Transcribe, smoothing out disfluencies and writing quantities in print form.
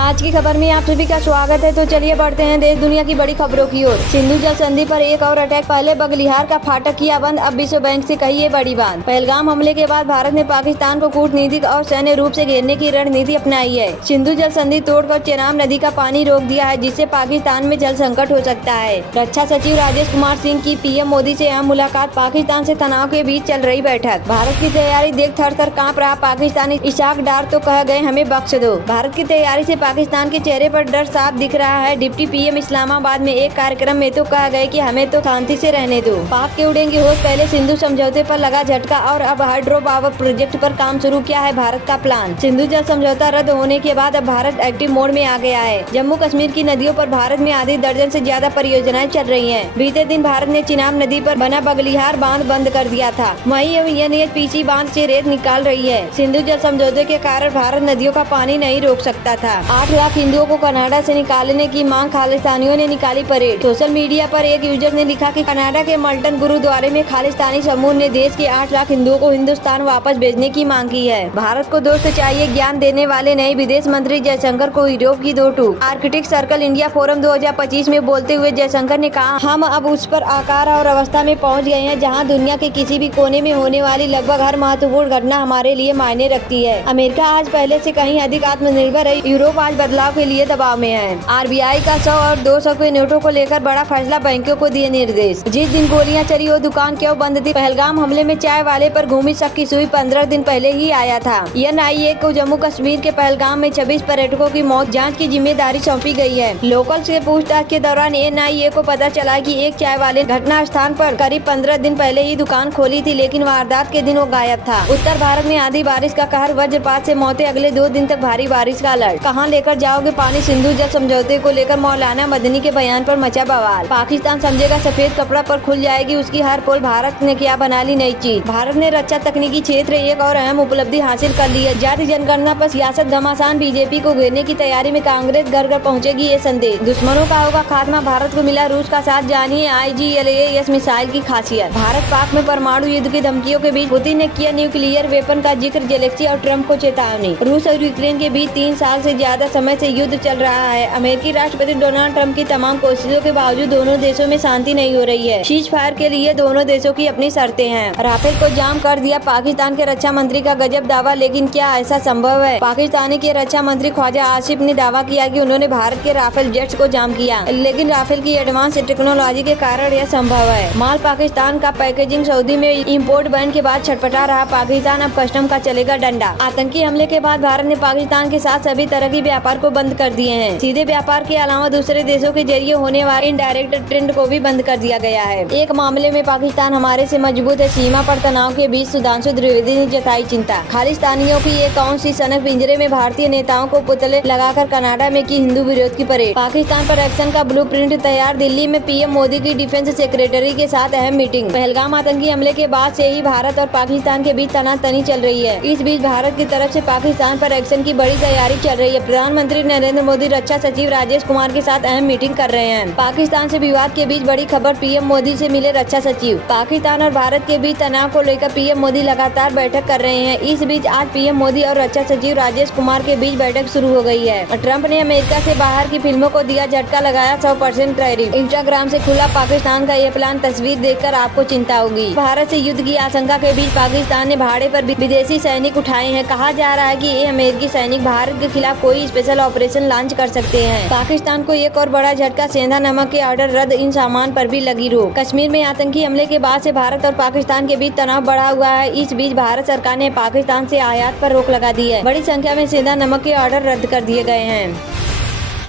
आज की खबर में आप सभी का स्वागत है। तो चलिए बढ़ते हैं देश दुनिया की बड़ी खबरों की ओर। सिंधु जल संधि पर एक और अटैक। पहले बगलिहार का फाटक किया बंद, अब विश्व बैंक से कही ये बड़ी बात। पहलगाम हमले के बाद भारत ने पाकिस्तान को कूटनीतिक और सैन्य रूप से घेरने की रणनीति अपनाई है। सिंधु जल संधि तोड़कर चेनाब नदी का पानी रोक दिया है, जिससे पाकिस्तान में जल संकट हो सकता है। रक्षा सचिव राजेश कुमार सिंह की पीएम मोदी से अहम मुलाकात। पाकिस्तान से तनाव के बीच चल रही बैठक। भारत की तैयारी देख थर थर कांप रहा पाकिस्तानी। इशाक डार तो कह गए हमें बख्श दो। भारत की तैयारी से पाकिस्तान के चेहरे पर डर साफ दिख रहा है। डिप्टी पीएम इस्लामाबाद में एक कार्यक्रम में तो कहा गए कि हमें तो शांति से रहने दो। पाक के उड़ेंगे होश। पहले सिंधु समझौते पर लगा झटका और अब हाइड्रो पावर प्रोजेक्ट पर काम शुरू किया है भारत का प्लान। सिंधु जल समझौता रद्द होने के बाद अब भारत एक्टिव मोड में आ गया है। जम्मू कश्मीर की नदियों पर भारत में आधी दर्जन से ज्यादा परियोजनाएं चल रही है। बीते दिन भारत ने चेनाब नदी पर बना बगलिहार बांध बंद कर दिया था। वहीं अब एनएचपीसी बांध से रेत निकाल रही है। सिंधु जल समझौते के कारण भारत नदियों का पानी नहीं रोक सकता था। 8 लाख हिंदुओं को कनाडा से निकालने की मांग। खालिस्तानियों ने निकाली परेड। सोशल मीडिया पर एक यूजर ने लिखा कि कनाडा के मल्टन गुरुद्वारे में खालिस्तानी समूह ने देश के 8 लाख हिंदुओं को हिंदुस्तान वापस भेजने की मांग की है। भारत को दोस्त चाहिए, ज्ञान देने वाले नए विदेश मंत्री जयशंकर को यूरोप की 2 टूक। आर्किटिक सर्कल इंडिया फोरम 2025 में बोलते हुए जयशंकर ने कहा, हम अब उस पर आकार और अवस्था में पहुँच गए हैं जहाँ दुनिया के किसी भी कोने में होने वाली लगभग हर महत्वपूर्ण घटना हमारे लिए मायने रखती है। अमेरिका आज पहले से कहीं अधिक आत्मनिर्भर है। यूरोप आज बदलाव के लिए दबाव में है। आरबीआई का 100 और 200 के नोटों को लेकर बड़ा फैसला। बैंकों को दिए निर्देश। जिस दिन गोलियां चली वो दुकान क्यों बंद थी? पहलगाम हमले में चाय वाले पर घूमी शक की सुई 15 दिन पहले ही आया था। एनआईए को जम्मू कश्मीर के पहलगाम में 26 पर्यटकों की मौत जांच की जिम्मेदारी सौंपी गई है। लोकल से पूछताछ के दौरान एनआईए को पता चला कि एक चाय वाले घटना स्थान पर करीब 15 दिन पहले ही दुकान खोली थी, लेकिन वारदात के दिन वो गायब था। उत्तर भारत में आधी बारिश का कहर। वज्रपात से मौतें। अगले 2 दिन तक भारी बारिश का अलर्ट। कहाँ लेकर जाओगे पानी? सिंधु जल समझौते को लेकर मौलाना मदनी के बयान पर मचा बवाल। पाकिस्तान समझेगा सफेद कपड़ा पर खुल जाएगी उसकी हर पोल। भारत ने क्या बना ली नई चीज? भारत ने रक्षा तकनीकी क्षेत्र एक और अहम उपलब्धि हासिल कर ली है। जाति जनगणना पर सियासत घमासान। बीजेपी को घेरने की तैयारी में कांग्रेस घर घर पहुंचेगी ये संदेश। दुश्मनों का होगा खात्मा। भारत को मिला रूस का साथ। जानिए IGLAS मिसाइल की खासियत। भारत पाक में परमाणु युद्ध की धमकियों के बीच पुतिन ने किया न्यूक्लियर वेपन का जिक्र। जेलेंस्की और ट्रंप को चेतावनी। रूस और यूक्रेन के बीच 3 साल से ज्यादा समय से युद्ध चल रहा है। अमेरिकी राष्ट्रपति डोनाल्ड ट्रंप की तमाम कोशिशों के बावजूद दोनों देशों में शांति नहीं हो रही है। सीज फायर के लिए दोनों देशों की अपनी शर्तें हैं। राफेल को जाम कर दिया। पाकिस्तान के रक्षा मंत्री का गजब दावा, लेकिन क्या ऐसा संभव है? पाकिस्तानी के रक्षा मंत्री ख्वाजा आसिफ ने दावा किया कि उन्होंने भारत के राफेल जेट्स को जाम किया, लेकिन राफेल की एडवांस टेक्नोलॉजी के कारण यह संभव है। माल पाकिस्तान का पैकेजिंग। सऊदी में इम्पोर्ट बैन के बाद छटपटा रहा पाकिस्तान। अब कस्टम का चलेगा डंडा। आतंकी हमले के बाद भारत ने पाकिस्तान के साथ सभी तरह की व्यापार को बंद कर दिए हैं। सीधे व्यापार के अलावा दूसरे देशों के जरिए होने वाले इनडायरेक्ट ट्रेड को भी बंद कर दिया गया है। एक मामले में पाकिस्तान हमारे से मजबूत है। सीमा पर तनाव के बीच सुधांशु त्रिवेदी ने जताई चिंता। खालिस्तानियों की एक कौन सी सनक? पिंजरे में भारतीय नेताओं को पुतले लगाकर कनाडा में की हिंदू विरोध की परेड। पाकिस्तान पर एक्शन का ब्लूप्रिंट तैयार। दिल्ली में पीएम मोदी की डिफेंस सेक्रेटरी के साथ अहम मीटिंग। पहलगाम आतंकी हमले के बाद से ही भारत और पाकिस्तान के बीच तनातनी चल रही है। इस बीच भारत की तरफ से पाकिस्तान पर एक्शन की बड़ी तैयारी चल रही है। प्रधानमंत्री नरेंद्र मोदी रक्षा सचिव राजेश कुमार के साथ अहम मीटिंग कर रहे हैं। पाकिस्तान से विवाद के बीच बड़ी खबर। पीएम मोदी से मिले रक्षा सचिव। पाकिस्तान और भारत के बीच तनाव को लेकर पीएम मोदी लगातार बैठक कर रहे हैं। इस बीच आज पीएम मोदी और रक्षा सचिव राजेश कुमार के बीच बैठक शुरू हो गई है। ट्रंप ने अमेरिका से बाहर की फिल्मों को दिया झटका, लगाया 100% टैरिफ। इंस्टाग्राम से खुला पाकिस्तान का ये प्लान। तस्वीर देखकर आपको चिंता होगी। भारत से युद्ध की आशंका के बीच पाकिस्तान ने भाड़े पर विदेशी सैनिक उठाए हैं। कहा जा रहा है कि ये अमेरिकी सैनिक भारत के खिलाफ कोई स्पेशल ऑपरेशन लॉन्च कर सकते हैं। पाकिस्तान को एक और बड़ा झटका। सेंधा नमक के ऑर्डर रद्द। इन सामान पर भी लगी रोक। कश्मीर में आतंकी हमले के बाद से भारत और पाकिस्तान के बीच तनाव बढ़ा हुआ है। इस बीच भारत सरकार ने पाकिस्तान से आयात पर रोक लगा दी है। बड़ी संख्या में सेंधा नमक के ऑर्डर रद्द कर दिए गए हैं।